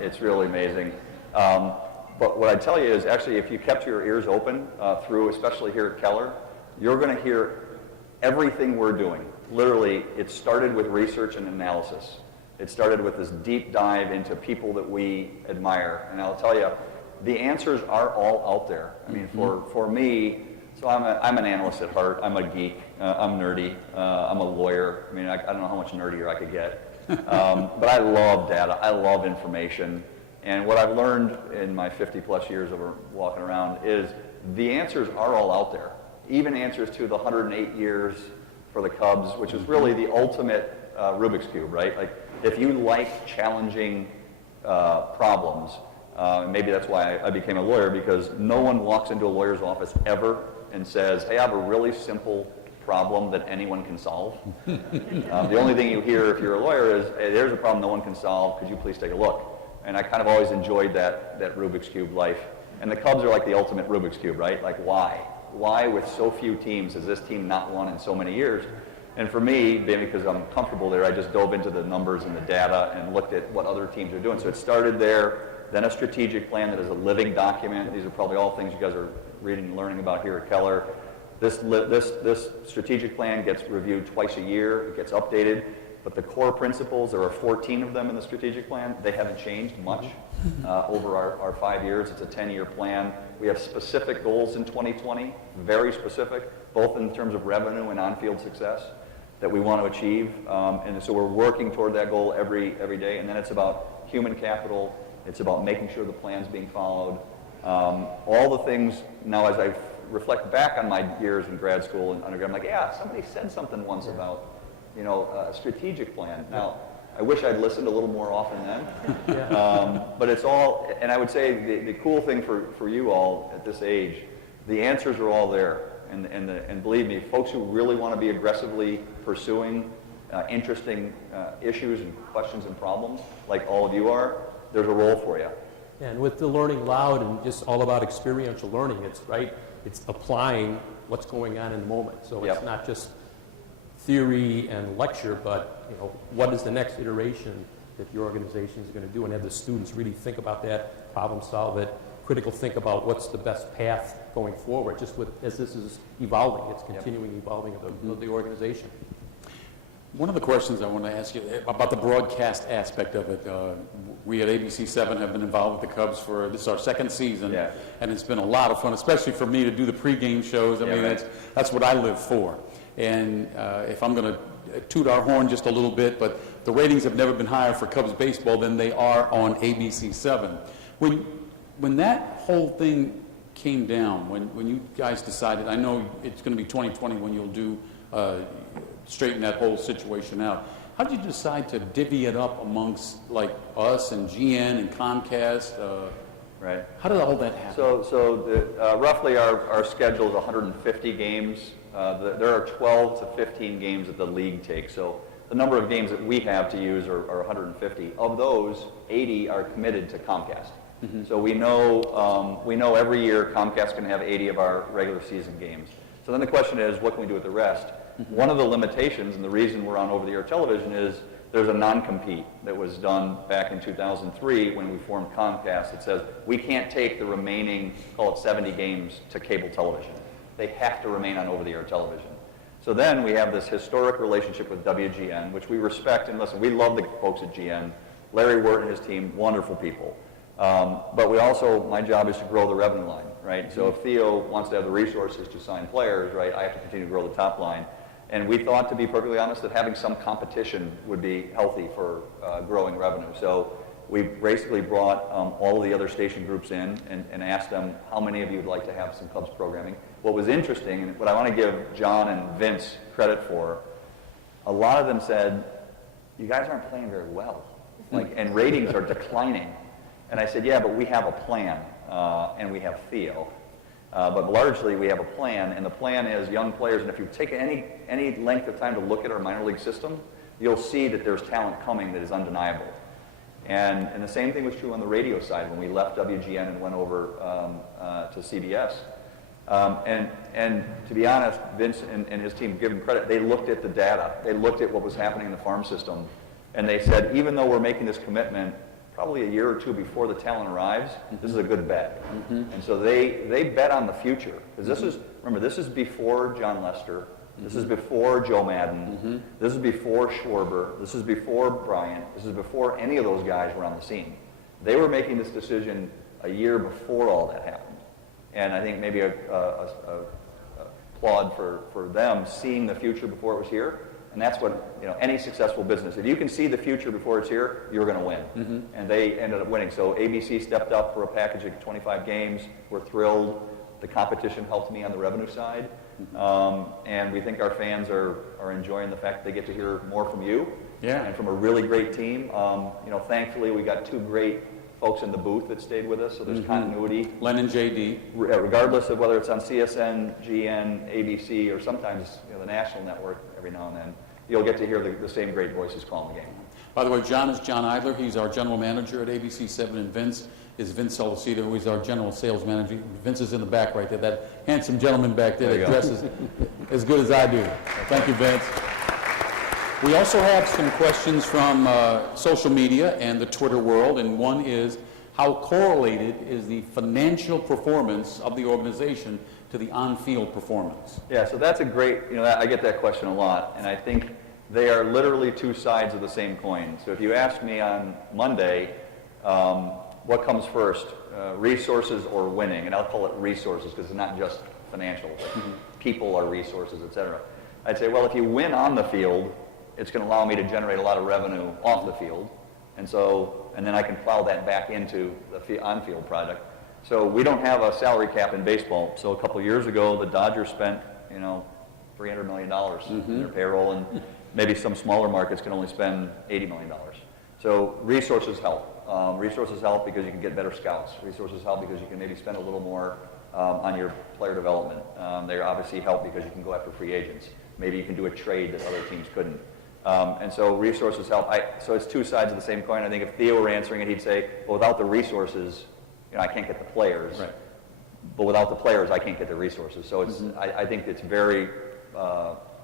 It's really amazing. But what I tell you is, actually, if you kept your ears open through, especially here at Keller, you're going to hear everything we're doing. Literally, it started with research and analysis. It started with this deep dive into people that we admire. And I'll tell you, the answers are all out there. I mean, for me, so I'm an analyst at heart. I'm a geek. I'm nerdy. I'm a lawyer. I mean, I don't know how much nerdier I could get. But I love data. I love information. And what I've learned in my 50-plus years of walking around is the answers are all out there. Even answers to the 108 years for the Cubs, which is really the ultimate Rubik's Cube, right? Like, if you like challenging problems, maybe that's why I became a lawyer, because no one walks into a lawyer's office ever and says, hey, I have a really simple problem that anyone can solve. The only thing you hear if you're a lawyer is, hey, there's a problem no one can solve, could you please take a look? And I kind of always enjoyed that Rubik's Cube life. And the Cubs are like the ultimate Rubik's Cube, right? Like, why? Why, with so few teams, has this team not won in so many years? And for me, maybe because I'm comfortable there, I just dove into the numbers and the data and looked at what other teams are doing. So it started there, then a strategic plan that is a living document. These are probably all things you guys are reading and learning about here at Keller. This strategic plan gets reviewed twice a year. It gets updated. But the core principles, there are 14 of them in the strategic plan. They haven't changed much over our 5 years. It's a 10-year plan. We have specific goals in 2020, very specific, both in terms of revenue and on-field success that we want to achieve. And so we're working toward that goal every day. And then it's about human capital. It's about making sure the plan's being followed. All the things, now as I reflect back on my years in grad school and undergrad, I'm like, yeah, somebody said something once about, a strategic plan. Now, I wish I'd listened a little more often then. But it's all, and I would say the cool thing for you all at this age, the answers are all there. And believe me, folks who really want to be aggressively pursuing interesting issues and questions and problems, like all of you are, there's a role for you. And with the learning loud and just all about experiential learning, it's applying what's going on in the moment. So it's not just theory and lecture, but what is the next iteration that your organization is going to do, and have the students really think about that, problem solve it, critical think about what's the best path going forward, just as this is evolving, it's continuing evolving of the organization. One of the questions I want to ask you about the broadcast aspect of it. We at ABC7 have been involved with the Cubs for, this is our second season, and it's been a lot of fun, especially for me to do the pregame shows. I mean, that's what I live for. And if I'm going to toot our horn just a little bit, but the ratings have never been higher for Cubs baseball than they are on ABC7. When that whole thing came down, when you guys decided, I know it's going to be 2020 when you'll do straighten that whole situation out. How did you decide to divvy it up amongst like us and GN and Comcast? right? How did all that happen? So roughly our schedule is 150 games. There are 12 to 15 games that the league takes. So the number of games that we have to use are 150. Of those, 80 are committed to Comcast. So we know every year Comcast can have 80 of our regular season games. So then the question is, what can we do with the rest? One of the limitations, and the reason we're on over-the-air television, is there's a non-compete that was done back in 2003 when we formed Comcast. It says we can't take the remaining, call it 70 games, to cable television. They have to remain on over-the-air television. So then we have this historic relationship with WGN, which we respect, and listen, we love the folks at GN. Larry Wirt and his team, wonderful people. But we also, my job is to grow the revenue line, right? So if Theo wants to have the resources to sign players, right, I have to continue to grow the top line. And we thought, to be perfectly honest, that having some competition would be healthy for growing revenue. So we basically brought all of the other station groups in and asked them, how many of you would like to have some Cubs programming? What was interesting, and what I want to give John and Vince credit for, a lot of them said, you guys aren't playing very well, and ratings are declining. And I said, yeah, but we have a plan, and we have Theo. But largely, we have a plan, and the plan is young players. And if you take any length of time to look at our minor league system, you'll see that there's talent coming that is undeniable. And the same thing was true on the radio side when we left WGN and went over to CBS. And to be honest, Vince and his team, give him credit, they looked at the data. They looked at what was happening in the farm system, and they said, even though we're making this commitment, probably a year or two before the talent arrives, this is a good bet. And so they bet on the future. Because this is before John Lester. This is before Joe Madden. This is before Schwarber. This is before Bryant. This is before any of those guys were on the scene. They were making this decision a year before all that happened. And I think maybe a applaud for them seeing the future before it was here. And that's what, any successful business, if you can see the future before it's here, you're going to win. And they ended up winning. So ABC stepped up for a package of 25 games. We're thrilled. The competition helped me on the revenue side. And we think our fans are enjoying the fact that they get to hear more from you and from a really great team. Thankfully, we got two great folks in the booth that stayed with us, so there's continuity. Len and JD. Regardless of whether it's on CSN, GN, ABC, or sometimes the national network every now and then, you'll get to hear the same great voices calling the game. By the way, John is John Idler. He's our general manager at ABC7, and Vince is Vince Solicito, who is our general sales manager. Vince is in the back right there. That handsome gentleman back there that dresses as good as I do. Thank you, Vince. We also have some questions from social media and the Twitter world, and one is, how correlated is the financial performance of the organization to the on-field performance? Yeah, so that's a great, I get that question a lot, and I think they are literally two sides of the same coin. So if you ask me on Monday, what comes first, resources or winning? And I'll call it resources because it's not just financial. People are resources, et cetera. I'd say, well, if you win on the field, it's going to allow me to generate a lot of revenue off the field. And then I can plow that back into the on-field product. So we don't have a salary cap in baseball. So a couple of years ago, the Dodgers spent, $300 million in their payroll, and maybe some smaller markets can only spend $80 million. So resources help. Resources help because you can get better scouts. Resources help because you can maybe spend a little more on your player development. They obviously help because you can go after free agents. Maybe you can do a trade that other teams couldn't. And so resources help. So it's two sides of the same coin. I think if Theo were answering it, he'd say, well, without the resources, I can't get the players. Right. But without the players, I can't get the resources. So it's, I think it's very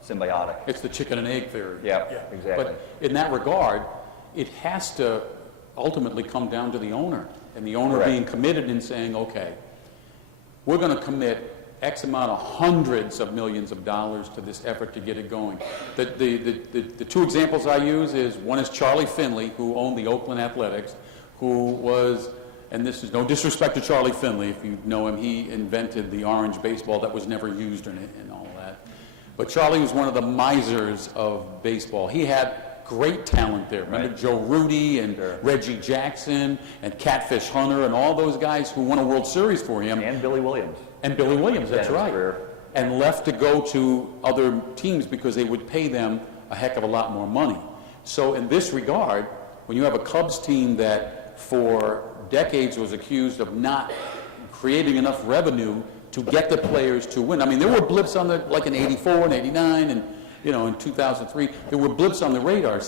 symbiotic. It's the chicken and egg theory. Yeah, exactly. But in that regard, it has to ultimately come down to the owner, and the owner being committed in saying, okay, we're going to commit X amount of hundreds of millions of dollars to this effort to get it going. The two examples I use is, one is Charlie Finley, who owned the Oakland Athletics, who was, and this is no disrespect to Charlie Finley, if you know him, he invented the orange baseball that was never used and all that. But Charlie was one of the misers of baseball. He had great talent there. Remember Joe Rudy and Reggie Jackson and Catfish Hunter and all those guys who won a World Series for him. And Billy Williams. And Billy Williams, that's right. And left to go to other teams because they would pay them a heck of a lot more money. So in this regard, when you have a Cubs team that for decades was accused of not creating enough revenue to get the players to win. I mean, there were blips on the, like in '84 and '89 and, in 2003, there were blips on the radar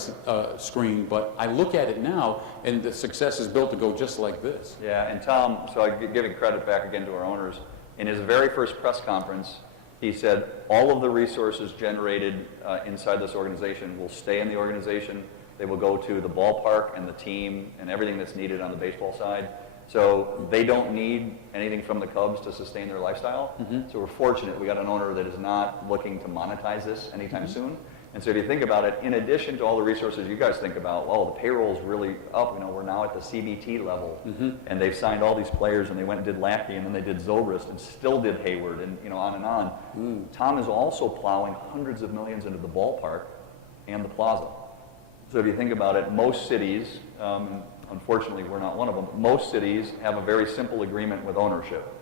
screen, but I look at it now, and the success is built to go just like this. Yeah, and Tom, so I'm giving credit back again to our owners, in his very first press conference, he said all of the resources generated inside this organization will stay in the organization. They will go to the ballpark and the team and everything that's needed on the baseball side. So they don't need anything from the Cubs to sustain their lifestyle. So we're fortunate we got an owner that is not looking to monetize this anytime soon. And so if you think about it, in addition to all the resources you guys think about, well, the payroll's really up. We're now at the CBT level, and they've signed all these players, and they went and did Lackey, and then they did Zobrist, and still did Hayward, and on and on. Tom is also plowing hundreds of millions into the ballpark and the plaza. So if you think about it, most cities, unfortunately we're not one of them, most cities have a very simple agreement with ownership.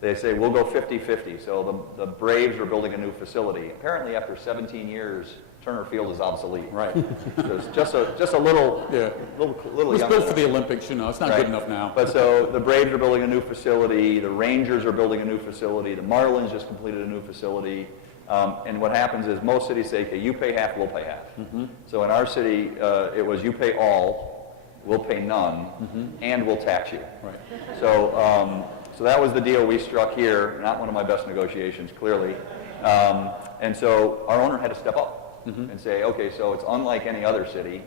They say, we'll go 50-50. So the Braves are building a new facility. Apparently after 17 years, Turner Field is obsolete. Right. So it's just a little, Yeah. little It was young. built for the Olympics, it's not Right. good enough now. But so the Braves are building a new facility, the Rangers are building a new facility, the Marlins just completed a new facility. And what happens is most cities say, okay, you pay half, we'll pay half. So in our city, it was you pay all, we'll pay none, and we'll tax you. Right. So that was the deal we struck here, not one of my best negotiations, clearly. And so our owner had to step up and say, okay, so it's unlike any other city.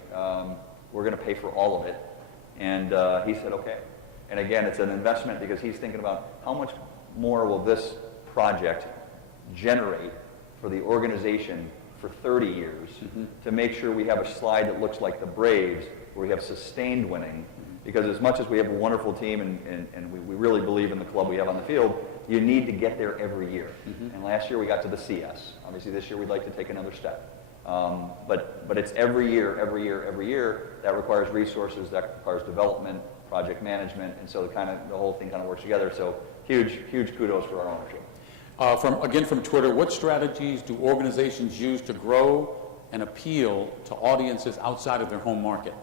We're going to pay for all of it. And he said, okay. And again, it's an investment because he's thinking about how much more will this project generate for the organization for 30 years to make sure we have a slide that looks like the Braves, where we have sustained winning. Because as much as we have a wonderful team and we really believe in the club we have on the field, you need to get there every year. And last year we got to the CS. Obviously this year we'd like to take another step. But it's every year. That requires resources, that requires development, project management, and so the whole thing kind of works together. So huge kudos for our ownership. From Twitter, what strategies do organizations use to grow and appeal to audiences outside of their home market?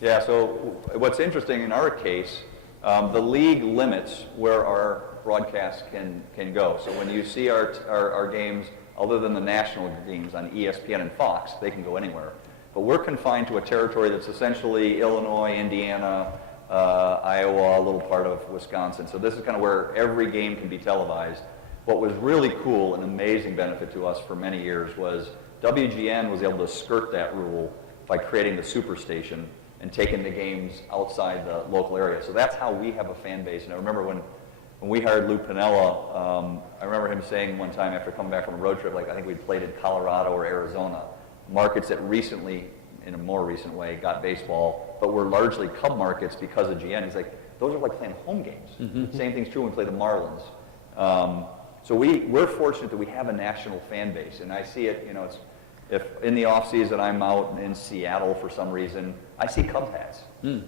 Yeah, so what's interesting in our case, the league limits where our broadcasts can go. So when you see our games, other than the national games on ESPN and Fox, they can go anywhere. But we're confined to a territory that's essentially Illinois, Indiana, Iowa, a little part of Wisconsin. So this is kind of where every game can be televised. What was really cool and amazing benefit to us for many years was WGN was able to skirt that rule by creating the Superstation and taking the games outside the local area. So that's how we have a fan base. And I remember when we hired Lou Piniella, I remember him saying one time after coming back from a road trip, I think we'd played in Colorado or Arizona, markets that recently, in a more recent way, got baseball, but were largely Cub markets because of GN. He's like, those are like playing home games. Same thing's true when we play the Marlins. So we're fortunate that we have a national fan base, and I see it, if in the off season I'm out in Seattle for some reason, I see Cubs hats. And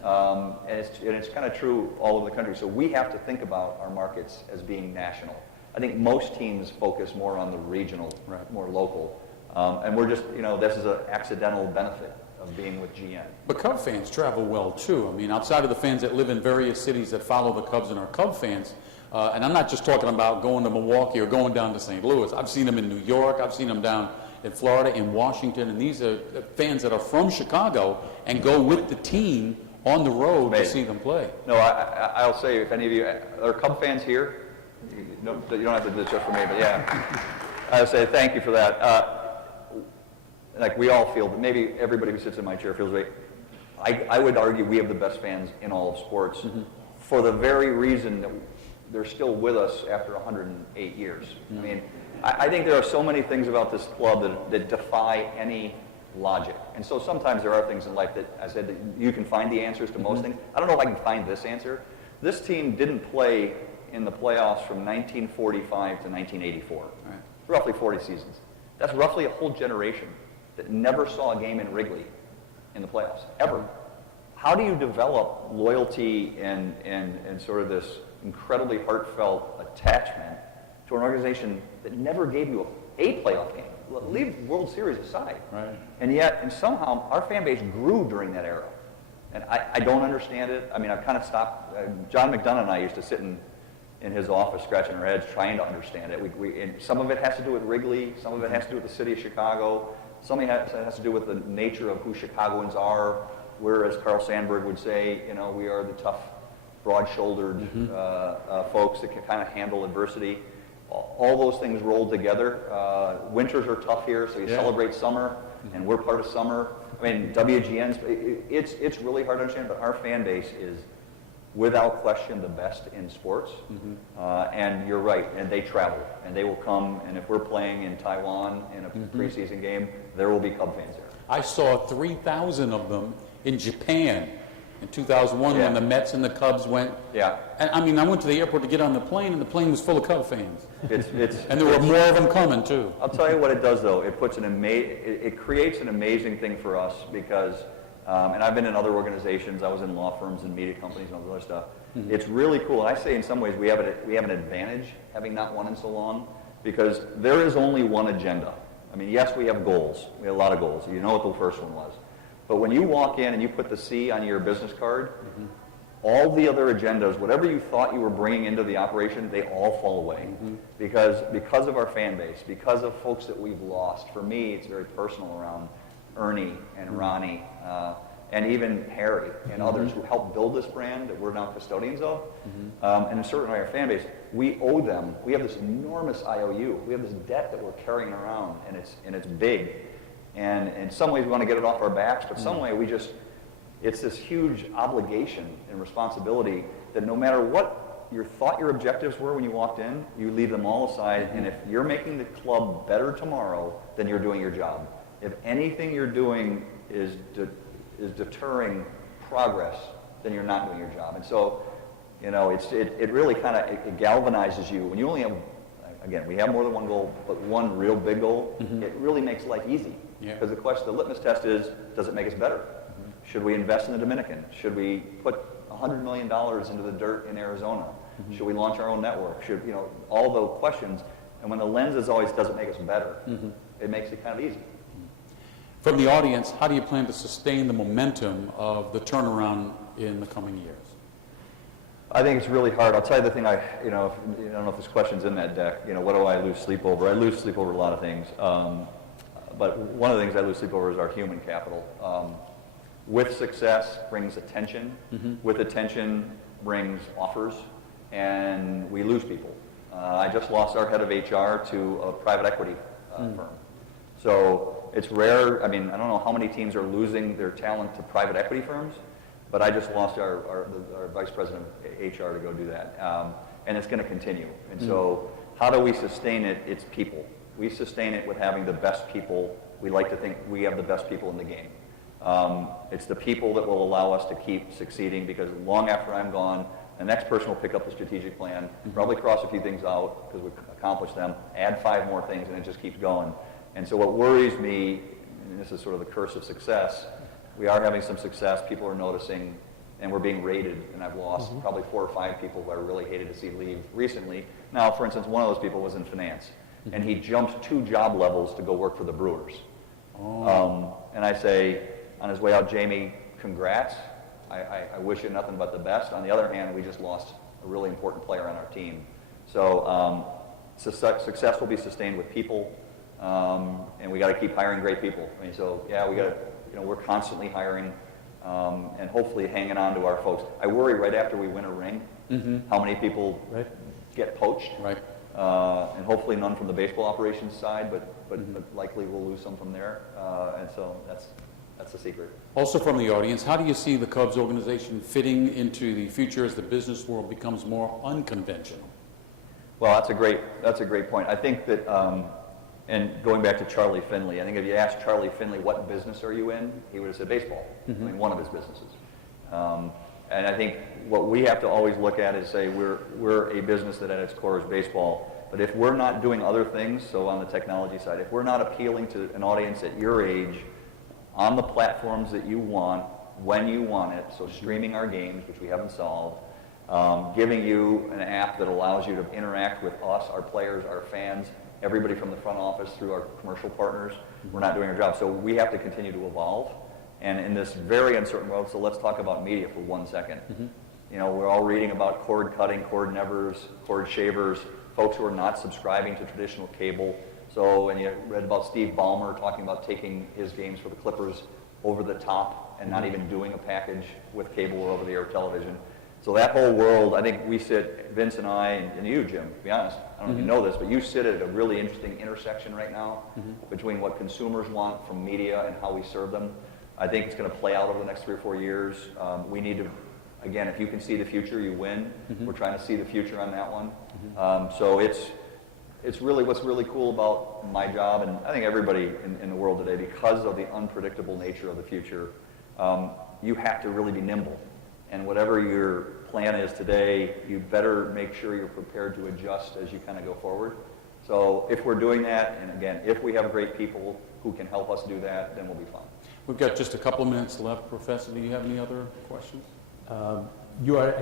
it's kind of true all over the country. So we have to think about our markets as being national. I think most teams focus more on the regional, more local. And we're just, this is an accidental benefit of being with GN. But Cub fans travel well too. I mean, outside of the fans that live in various cities that follow the Cubs and are Cub fans, and I'm not just talking about going to Milwaukee or going down to St. Louis. I've seen them in New York. I've seen them down in Florida, in Washington, and these are fans that are from Chicago and go with the team on the road to see them play. No, I'll say, if any of you are Cub fans here, you don't have to do this just for me, but yeah, I'll say thank you for that. Like we all feel, maybe everybody who sits in my chair feels right. I would argue we have the best fans in all of sports for the very reason that they're still with us after 108 years. I mean, I think there are so many things about this club that defy any logic. And so sometimes there are things in life that I said that you can find the answers to most things. I don't know if I can find this answer. This team didn't play in the playoffs from 1945 to 1984. Roughly 40 seasons. That's roughly a whole generation that never saw a game in Wrigley in the playoffs, ever. How do you develop loyalty and sort of this incredibly heartfelt attachment to an organization that never gave you a playoff game? Leave World Series aside. Right. And yet, and somehow, our fan base grew during that era. And I don't understand it. I mean, I've kind of stopped. John McDonough and I used to sit in his office scratching our heads trying to understand it. And some of it has to do with Wrigley, some of it has to do with the city of Chicago, some of it has to do with the nature of who Chicagoans are. We're, as Carl Sandburg would say, you know, we are the tough, broad-shouldered folks that can kind of handle adversity. All those things rolled together. Winters are tough here, so you celebrate summer, and we're part of summer. I mean, WGN's, it's really hard to understand, but our fan base is, without question, the best in sports. And you're right, and they travel, and they will come, and if we're playing in Taiwan in a preseason game, there will be Cub fans there. I saw 3,000 of them in Japan in 2001 when the Mets and the Cubs went. Yeah. And I mean, I went to the airport to get on the plane, and the plane was full of Cub fans. And there were more of them coming, too. I'll tell you what it does, though. It puts it creates an amazing thing for us because, and I've been in other organizations. I was in law firms and media companies and all that other stuff. It's really cool. And I say in some ways we have an advantage having not won in so long because there is only one agenda. I mean, yes, we have goals. We have a lot of goals. You know what the first one was. But when you walk in and you put the C on your business card, all the other agendas, whatever you thought you were bringing into the operation, they all fall away. Because of our fan base, because of folks that we've lost. For me, it's very personal around Ernie and Ronnie, and even Harry and others who helped build this brand that we're now custodians of. And certainly our fan base, we owe them. We have this enormous IOU. We have this debt that we're carrying around, and it's big. And in some ways we want to get it off our backs, but some way it's this huge obligation and responsibility that no matter what you thought your objectives were when you walked in, you leave them all aside, and if you're making the club better tomorrow, then you're doing your job. If anything you're doing is deterring progress, then you're not doing your job. And so, you know, it really kind of it galvanizes you. When you only have, again, we have more than one goal, but one real big goal, it really makes life easy. Because the litmus test is, does it make us better? Should we invest in the Dominican? Should we put $100 million into the dirt in Arizona? Should we launch our own network? Should, you know, all those questions. And when the lens is always, does it make us better? It makes it kind of easy. From the audience, how do you plan to sustain the momentum of the turnaround in the coming years? I think it's really hard. I'll tell you the thing I don't know if this question's in that deck. You know, what do I lose sleep over? I lose sleep over a lot of things. But one of the things I lose sleep over is our human capital. With success brings attention. With attention brings offers. And we lose people. I just lost our head of HR to a private equity firm. So it's rare. I mean, I don't know how many teams are losing their talent to private equity firms, but I just lost our vice president of HR to go do that. And it's going to continue. And so how do we sustain it? It's people. We sustain it with having the best people. We like to think we have the best people in the game. It's the people that will allow us to keep succeeding because long after I'm gone, the next person will pick up the strategic plan, probably cross a few things out because we've accomplished them, add 5 more things, and it just keeps going. And so what worries me, and this is sort of the curse of success, we are having some success, people are noticing, and we're being rated, and I've lost probably 4 or 5 people who I really hated to see leave recently. Now, for instance, one of those people was in finance, and he jumped 2 job levels to go work for the Brewers. And I say, on his way out, Jamie, congrats. I wish you nothing but the best. On the other hand, we just lost a really important player on our team. So success will be sustained with people, and we got to keep hiring great people. I mean, so yeah, we got to, you know, we're constantly hiring, and hopefully hanging on to our folks. I worry right after we win a ring, how many people get poached. Right. And hopefully none from the baseball operations side, but likely we'll lose some from there. And so that's the secret. Also from the audience, how do you see the Cubs organization fitting into the future as the business world becomes more unconventional? Well, that's a great point. I think that, and going back to Charlie Finley, I think if you asked Charlie Finley, what business are you in, he would have said baseball. I mean, one of his businesses. And I think what we have to always look at is say we're a business that at its core is baseball. But if we're not doing other things, so on the technology side, if we're not appealing to an audience at your age on the platforms that you want, when you want it, so streaming our games, which we haven't solved, giving you an app that allows you to interact with us, our players, our fans, everybody from the front office through our commercial partners, we're not doing our job. So we have to continue to evolve. And in this very uncertain world, so let's talk about media for 1 second. You know, we're all reading about cord cutting, cord nevers, cord shavers, folks who are not subscribing to traditional cable. So, and you read about Steve Ballmer talking about taking his games for the Clippers over the top and not even doing a package with cable or over-the-air television. So that whole world, I think we sit, Vince and I, and you, Jim, to be honest, I don't know if you know this, but you sit at a really interesting intersection right now between what consumers want from media and how we serve them. I think it's going to play out over the next 3 or 4 years. We need to, again, if you can see the future, you win. We're trying to see the future on that one. So it's really, what's really cool about my job, and I think everybody in the world today, because of the unpredictable nature of the future, you have to really be nimble. And whatever your plan is today, you better make sure you're prepared to adjust as you kind of go forward. So if we're doing that, and again, if we have great people who can help us do that, then we'll be fine. We've got just a couple of minutes left. Professor, do you have any other questions? I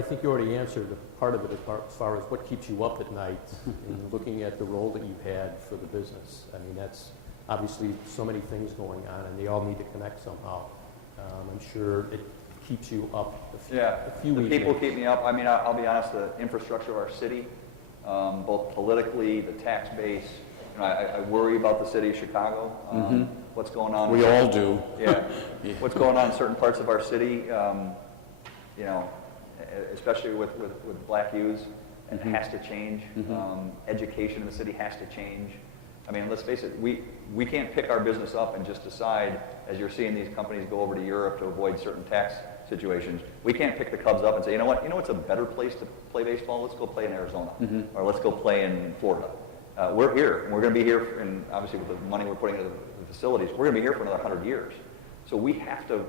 think you already answered a part of it as far as what keeps you up at night and looking at the role that you've had for the business. I mean, that's obviously so many things going on, and they all need to connect somehow. I'm sure it keeps you up a few the weeks. people keep me up. I mean, I'll be honest, the infrastructure of our city, both politically, the tax base, you know, I worry about the city of Chicago, what's going on. We all do. Yeah. What's going on in certain parts of our city, you know, especially with black youths, and it has to change. Education in the city has to change. I mean, let's face it, we can't pick our business up and just decide, as you're seeing these companies go over to Europe to avoid certain tax situations, we can't pick the Cubs up and say, you know what's a better place to play baseball? Let's go play in Arizona, or let's go play in Florida. We're here, and we're going to be here, and obviously with the money we're putting into the facilities, we're going to be here for another 100 years. So we have to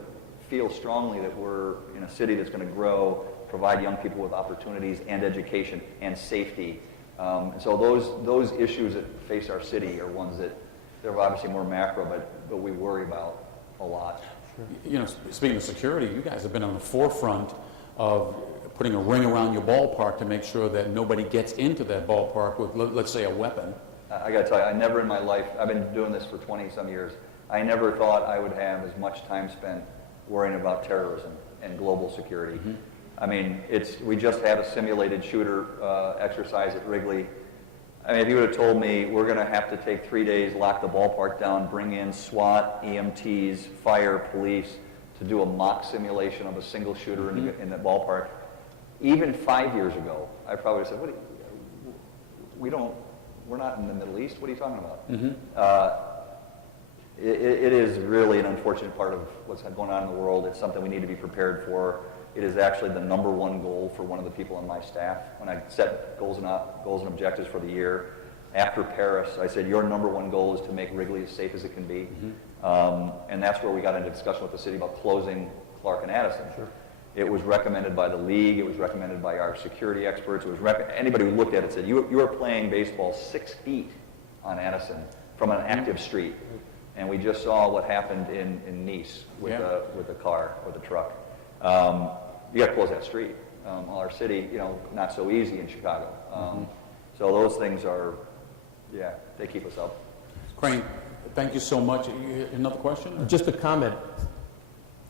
feel strongly that we're in a city that's going to grow, provide young people with opportunities and education and safety. And so those issues that face our city are ones that they're obviously more macro, but we worry about a lot. You know, speaking of security, you guys have been on the forefront of putting a ring around your ballpark to make sure that nobody gets into that ballpark with, let's say, a weapon. I got to tell you, I never in my life, I've been doing this for 20-some years, I never thought I would have as much time spent worrying about terrorism and global security. I mean, we just had a simulated shooter exercise at Wrigley. I mean, if you would have told me we're going to have to take 3 days, lock the ballpark down, bring in SWAT, EMTs, fire, police, to do a mock simulation of a single shooter in the ballpark, even 5 years ago, I probably would have said, we're not in the Middle East, what are you talking about? It is really an unfortunate part of what's going on in the world. It's something we need to be prepared for. It is actually the #1 goal for one of the people on my staff. When I set goals and objectives for the year, after Paris, I said, your #1 goal is to make Wrigley as safe as it can be. And that's where we got into discussion with the city about closing Clark and Addison. Sure. It was recommended by the league. It was recommended by our security experts. It was anybody who looked at it said, you are playing baseball 6 feet on Addison from an active street. And we just saw what happened in Nice with the car or the truck. You got to close that street. Our city, you know, not so easy in Chicago. So those things are, they keep us up. Crane, thank you so much. Another question? Just a comment.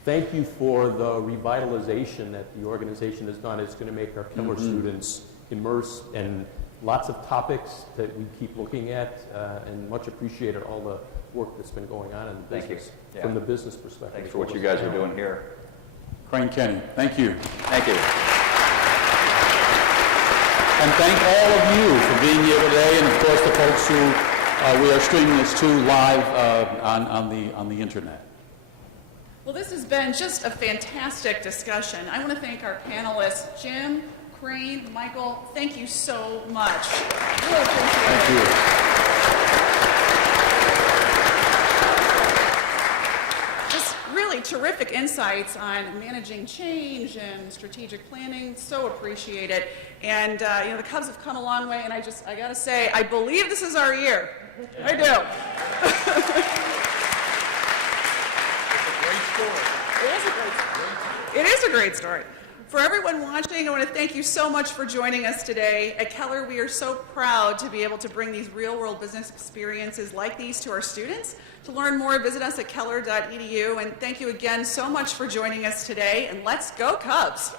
Thank you for the revitalization that the organization has done. It's going to make our Keller students immerse in lots of topics that we keep looking at, and much appreciated all the work that's been going on in the business. Thank you. From the business perspective. Thanks for what you guys are doing here. Crane Kenny, thank you. Thank you. And thank all of you for being here today, and of course the folks who we are streaming this to live on the internet. Well, this has been just a fantastic discussion. I want to thank our panelists, Jim, Crane, Michael. Thank you so much. Really appreciate it. Thank you. Really terrific insights on managing change and strategic planning. So appreciate it. And you know, the Cubs have come a long way, and I got to say, I believe this is our year. I do. It's a great story. It is a great story. For everyone watching, I want to thank you so much for joining us today. At Keller, we are so proud to be able to bring these real-world business experiences like these to our students. To learn more, visit us at keller.edu. And thank you again so much for joining us today. And let's go Cubs!